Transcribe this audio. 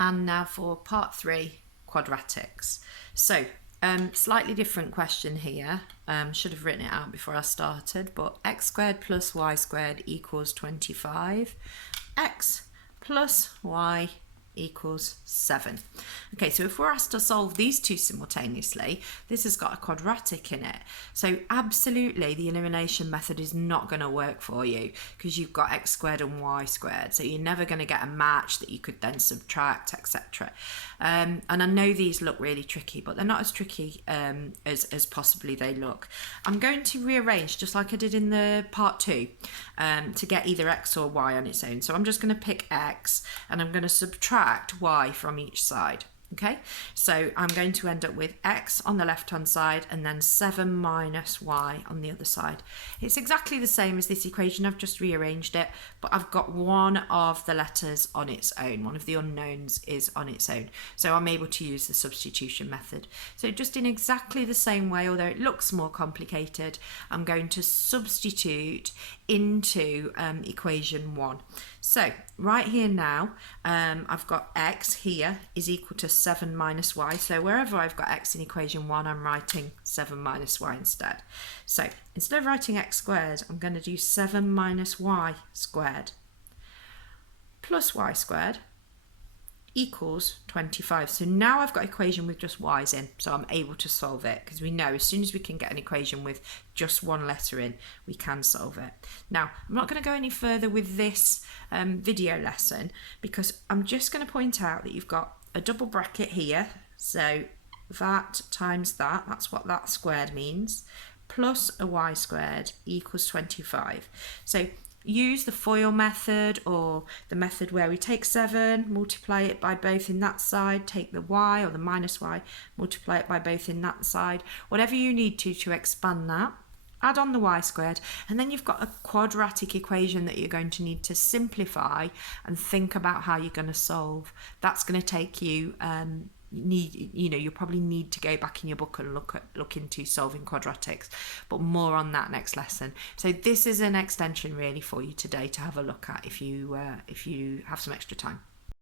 And now for part 3, quadratics. So, slightly different question here. Should have written it out before I started, but x squared plus y squared equals 25. X plus y equals 7. Okay, so if we're asked to solve these two simultaneously, this has got a quadratic in it. So absolutely the elimination method is not going to work for you because you've got x squared and y squared. So you're never going to get a match that you could then subtract, etc. And I know these look really tricky, but they're not as tricky as possibly they look. I'm going to rearrange just like I did in the part 2 to get either x or y on its own. So I'm just going to pick x and I'm going to subtract y from each side. Okay, so I'm going to end up with x on the left hand side and then 7 minus y on the other side. It's exactly the same as this equation, I've just rearranged it, but I've got one of the letters on its own, one of the unknowns is on its own. So I'm able to use the substitution method. So just in exactly the same way, although it looks more complicated, I'm going to substitute into equation 1. So right here now, I've got x here is equal to 7 minus y. So wherever I've got x in equation 1, I'm writing 7 minus y instead. So instead of writing x squared, I'm going to do 7 minus y squared plus y squared equals 25. So now I've got an equation with just y's in, so I'm able to solve it because we know as soon as we can get an equation with just one letter in, we can solve it. Now, I'm not going to go any further with this video lesson because I'm just going to point out that you've got a double bracket here, so that times that, that's what that squared means, plus a y squared equals 25. So use the FOIL method or the method where we take 7, multiply it by both in that side, take the y or the minus y, multiply it by both in that side, whatever you need to expand that. Add on the y squared, and then you've got a quadratic equation that you're going to need to simplify and think about how you're going to solve. That's going to take you you'll probably need to go back in your book and look into solving quadratics, but more on that next lesson. So this is an extension really for you today to have a look at if you have some extra time.